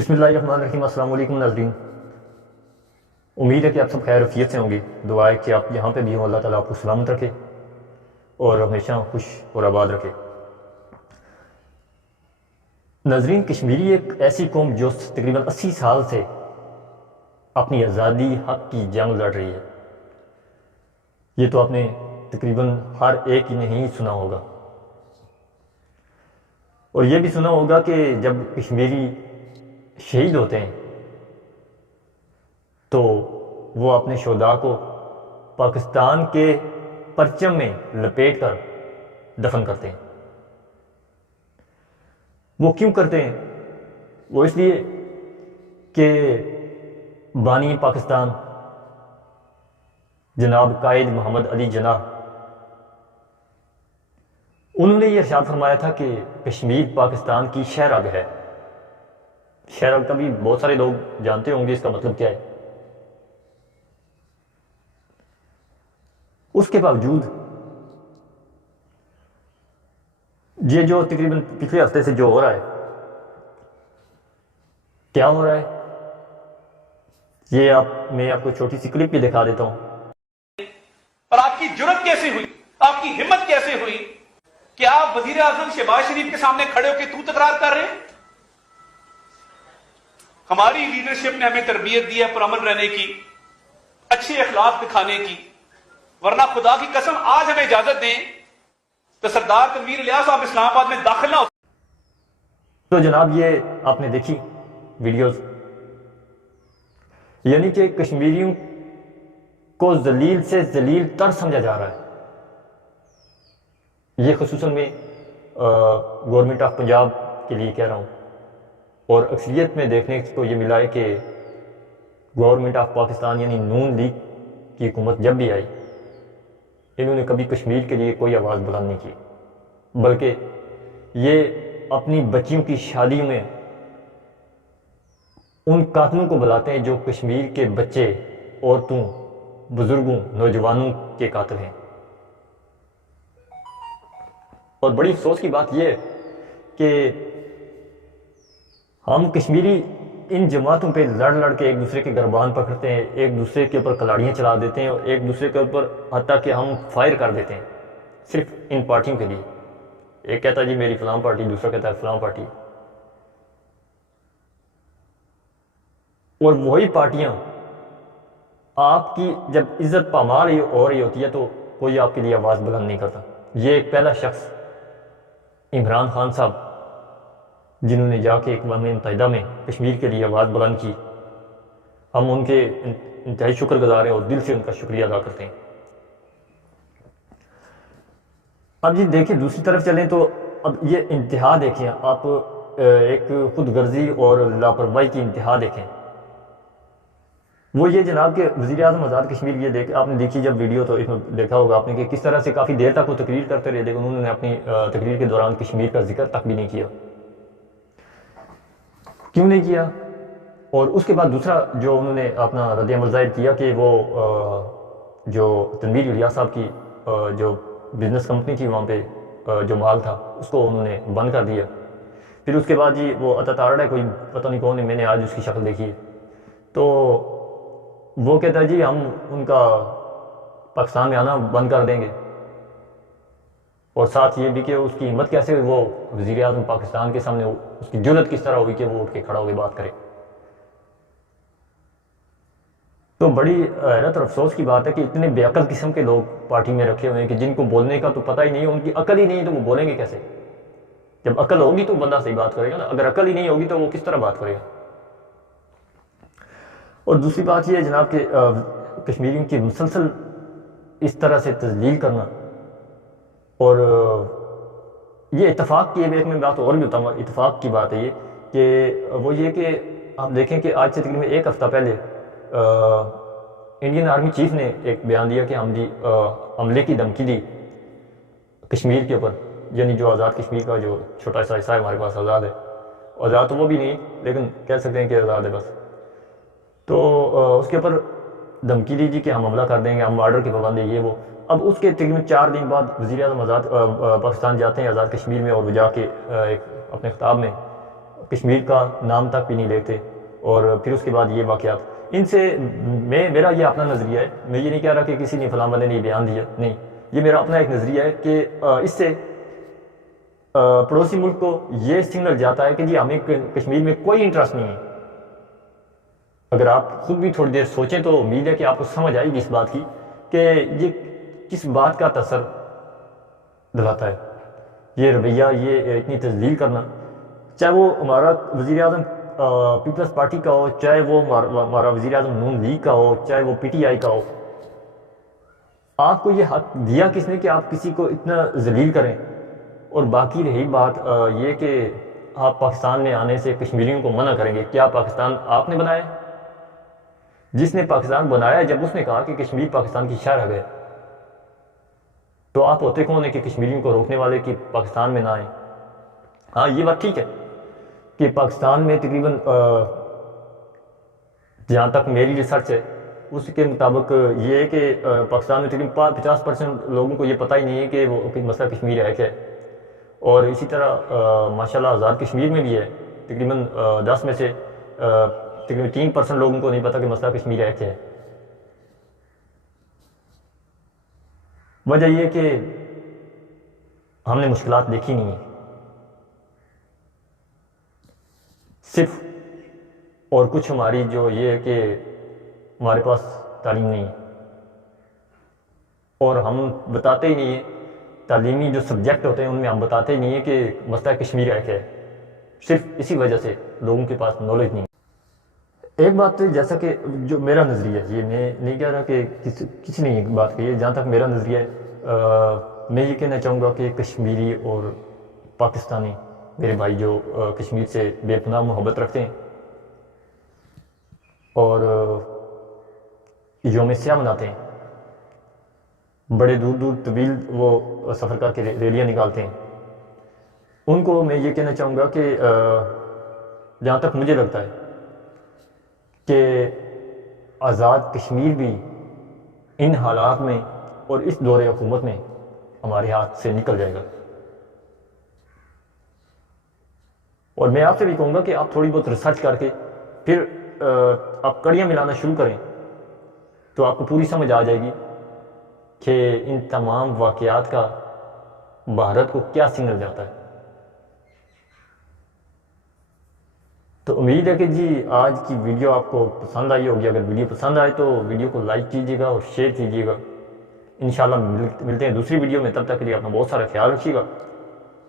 بسم اللہ الرحمن الرحیم۔ السلام علیکم ناظرین، امید ہے کہ آپ سب خیر عافیت سے ہوں گے۔ دعا ہے کہ آپ یہاں پہ بھی ہوں، اللہ تعالیٰ آپ کو سلامت رکھے اور ہمیشہ خوش اور آباد رکھے۔ ناظرین، کشمیری ایک ایسی قوم جو تقریباً 80 سال سے اپنی آزادی حق کی جنگ لڑ رہی ہے، یہ تو آپ نے تقریباً ہر ایک ہی نہیں سنا ہوگا، اور یہ بھی سنا ہوگا کہ جب کشمیری شہید ہوتے ہیں تو وہ اپنے شہداء کو پاکستان کے پرچم میں لپیٹ کر دفن کرتے ہیں۔ وہ کیوں کرتے ہیں؟ وہ اس لیے کہ بانی پاکستان جناب قائد محمد علی جناح، انہوں نے یہ ارشاد فرمایا تھا کہ کشمیر پاکستان کی شہرگ ہے۔ شہرگ کا بھی بہت سارے لوگ جانتے ہوں گے اس کا مطلب کیا ہے۔ اس کے باوجود یہ جو تقریباً پچھلے ہفتے سے جو ہو رہا ہے، کیا ہو رہا ہے، یہ میں آپ کو چھوٹی سی کلپ بھی دکھا دیتا ہوں۔ اور آپ کی جرت کیسے ہوئی، آپ کی ہمت کیسے ہوئی کہ آپ وزیر اعظم شہباز شریف کے سامنے کھڑے ہو کے تو تکرار کر رہے ہیں؟ ہماری لیڈرشپ نے ہمیں تربیت دی ہے پرامن رہنے کی، اچھے اخلاق دکھانے کی، ورنہ خدا کی قسم آج ہمیں اجازت دیں تو سردار تنویر الیاس صاحب اسلام آباد میں داخل نہ ہو۔ تو جناب یہ آپ نے دیکھی ویڈیوز، یعنی کہ کشمیریوں کو ذلیل سے ذلیل تر سمجھا جا رہا ہے۔ یہ خصوصاً میں گورنمنٹ آف پنجاب کے لیے کہہ رہا ہوں، اور اکثریت میں دیکھنے کو یہ ملا ہے کہ گورنمنٹ آف پاکستان یعنی نون لیگ کی حکومت جب بھی آئی، انہوں نے کبھی کشمیر کے لیے کوئی آواز بلند نہیں کی، بلکہ یہ اپنی بچیوں کی شادیوں میں ان قاتلوں کو بلاتے ہیں جو کشمیر کے بچے، عورتوں، بزرگوں، نوجوانوں کے قاتل ہیں۔ اور بڑی افسوس کی بات یہ ہے کہ ہم کشمیری ان جماعتوں پہ لڑ لڑ کے ایک دوسرے کے گربان پکڑتے ہیں، ایک دوسرے کے اوپر کلاڑیاں چلا دیتے ہیں، اور ایک دوسرے کے اوپر حتیٰ کہ ہم فائر کر دیتے ہیں صرف ان پارٹیوں کے لیے۔ ایک کہتا ہے جی میری فلاں پارٹی، دوسرا کہتا ہے فلاں پارٹی، اور وہی پارٹیاں آپ کی جب عزت پامال ہو رہی ہوتی ہے تو کوئی آپ کے لیے آواز بلند نہیں کرتا۔ یہ ایک پہلا شخص عمران خان صاحب، جنہوں نے جا کے اقوام متحدہ میں کشمیر کے لیے آواز بلند کی، ہم ان کے انتہائی شکر گزار ہیں اور دل سے ان کا شکریہ ادا کرتے ہیں۔ اب جی دیکھیں، دوسری طرف چلیں تو اب یہ انتہا دیکھیں آپ، ایک خود غرضی اور لاپرواہی کی انتہا دیکھیں۔ وہ یہ جناب کہ وزیر اعظم آزاد کشمیر، یہ آپ نے دیکھی جب ویڈیو، تو اس میں دیکھا ہوگا آپ نے کہ کس طرح سے کافی دیر تک وہ تقریر کرتے رہے، لیکن انہوں نے اپنی تقریر کے دوران کشمیر کا ذکر تک بھی نہیں کیا۔ کیوں نہیں کیا؟ اور اس کے بعد دوسرا جو انہوں نے اپنا رد عمل ظاہر کیا کہ وہ جو تنویر الیاس صاحب کی جو بزنس کمپنی تھی، وہاں پہ جو مال تھا اس کو انہوں نے بند کر دیا۔ پھر اس کے بعد جی وہ عطا تارڑ ہے، کوئی پتہ نہیں کون ہے، میں نے آج اس کی شکل دیکھی ہے، تو وہ کہتا ہے جی ہم ان کا پاکستان میں آنا بند کر دیں گے، اور ساتھ یہ بھی کہ اس کی ہمت کیسے ہوئی، وہ وزیر اعظم پاکستان کے سامنے اس کی جرت کس طرح ہوئی کہ وہ اٹھ کے کھڑا ہو کے بات کرے۔ تو بڑی حیرت اور افسوس کی بات ہے کہ اتنے بے عقل قسم کے لوگ پارٹی میں رکھے ہوئے ہیں کہ جن کو بولنے کا تو پتہ ہی نہیں ہے، ان کی عقل ہی نہیں ہے تو وہ بولیں گے کیسے؟ جب عقل ہوگی تو بندہ صحیح بات کرے گا نا، اگر عقل ہی نہیں ہوگی تو وہ کس طرح بات کرے گا؟ اور دوسری بات یہ ہے جناب کہ کشمیریوں کی مسلسل اس طرح سے تذلیل کرنا، اور یہ اتفاق کی ایک میں بات اور بھی بتاؤں گا، اتفاق کی بات ہے یہ کہ وہ یہ کہ آپ دیکھیں کہ آج سے تقریباً ایک ہفتہ پہلے انڈین آرمی چیف نے ایک بیان دیا کہ ہم جی حملے کی دھمکی دی کشمیر کے اوپر، یعنی جو آزاد کشمیر کا جو چھوٹا سا حصہ ہے ہمارے پاس، آزاد ہے، آزاد تو وہ بھی نہیں لیکن کہہ سکتے ہیں کہ آزاد ہے بس، تو اس کے اوپر دھمکی دی جی کہ ہم حملہ کر دیں گے، ہم آرڈر کے پابند ہیں، یہ وہ۔ اب اس کے تقریباً 4 دن بعد وزیر اعظم آزاد پاکستان جاتے ہیں آزاد کشمیر میں، اور وہ جا کے ایک اپنے خطاب میں کشمیر کا نام تک بھی نہیں لیتے، اور پھر اس کے بعد یہ واقعات ان سے میرا یہ اپنا نظریہ ہے. میں یہ نہیں کہہ رہا کہ کسی نے فلاں بندے نے بیان دیا، نہیں، یہ میرا اپنا ایک نظریہ ہے کہ اس سے پڑوسی ملک کو یہ سگنل جاتا ہے کہ جی ہمیں کشمیر میں کوئی انٹرسٹ نہیں ہے. اگر آپ خود بھی تھوڑی دیر سوچیں تو امید ہے کہ آپ کو سمجھ آئے گی اس بات کی کہ یہ کس بات کا تاثر دلاتا ہے. یہ رویہ، یہ اتنی تذلیل کرنا، چاہے وہ ہمارا وزیر اعظم پیپلز پارٹی کا ہو، چاہے وہ ہمارا وزیر اعظم نون لیگ کا ہو، چاہے وہ پی ٹی آئی کا ہو. آپ کو یہ حق دیا کس نے کہ آپ کسی کو اتنا ذلیل کریں؟ اور باقی رہی بات یہ کہ آپ پاکستان میں آنے سے کشمیریوں کو منع کریں گے، کیا پاکستان آپ نے بنایا؟ جس نے پاکستان بنایا، جب اس نے کہا کہ کشمیر پاکستان کی شرح ہے، تو آپ ہوتے کون ہیں کہ کشمیریوں کو روکنے والے کہ پاکستان میں نہ آئیں؟ ہاں، یہ بات ٹھیک ہے کہ پاکستان میں تقریباً جہاں تک میری ریسرچ ہے اس کے مطابق یہ ہے کہ پاکستان میں تقریباً 50% لوگوں کو یہ پتہ ہی نہیں ہے کہ وہ مسئلہ کشمیر ہے کیا ہے. اور اسی طرح ماشاءاللہ آزاد کشمیر میں بھی ہے، تقریباً 10 میں سے تقریباً 3% لوگوں کو نہیں پتہ کہ مسئلہ کشمیر ہے کیا ہے. وجہ یہ کہ ہم نے مشکلات دیکھی نہیں ہیں صرف، اور کچھ ہماری جو یہ ہے کہ ہمارے پاس تعلیم نہیں ہے، اور ہم بتاتے ہی نہیں ہیں. تعلیمی جو سبجیکٹ ہوتے ہیں ان میں ہم بتاتے ہی نہیں ہیں کہ مسئلہ کشمیر ہے کیا ہے، صرف اسی وجہ سے لوگوں کے پاس نالج نہیں ہے. ایک بات جیسا کہ جو میرا نظریہ ہے، یہ میں نہیں کہہ رہا کہ کسی نے یہ بات کہی ہے، جہاں تک میرا نظریہ ہے میں یہ کہنا چاہوں گا کہ کشمیری اور پاکستانی میرے بھائی جو کشمیر سے بے پناہ محبت رکھتے ہیں اور یوم سیاہ مناتے ہیں، بڑے دور دور طویل وہ سفر کر کے ریلیاں نکالتے ہیں، ان کو میں یہ کہنا چاہوں گا کہ جہاں تک مجھے لگتا ہے کہ آزاد کشمیر بھی ان حالات میں اور اس دور حکومت میں ہمارے ہاتھ سے نکل جائے گا. اور میں آپ سے بھی کہوں گا کہ آپ تھوڑی بہت ریسرچ کر کے پھر آپ کڑیاں ملانا شروع کریں تو آپ کو پوری سمجھ آ جائے گی کہ ان تمام واقعات کا بھارت کو کیا سگنل جاتا ہے. تو امید ہے کہ جی آج کی ویڈیو آپ کو پسند آئی ہوگی. اگر ویڈیو پسند آئے تو ویڈیو کو لائک کیجیے گا اور شیئر کیجیے گا. انشاءاللہ ملتے ہیں دوسری ویڈیو میں، تب تک کے لیے اپنا بہت سارا خیال رکھیے گا.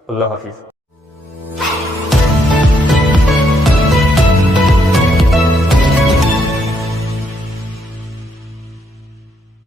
اللہ حافظ.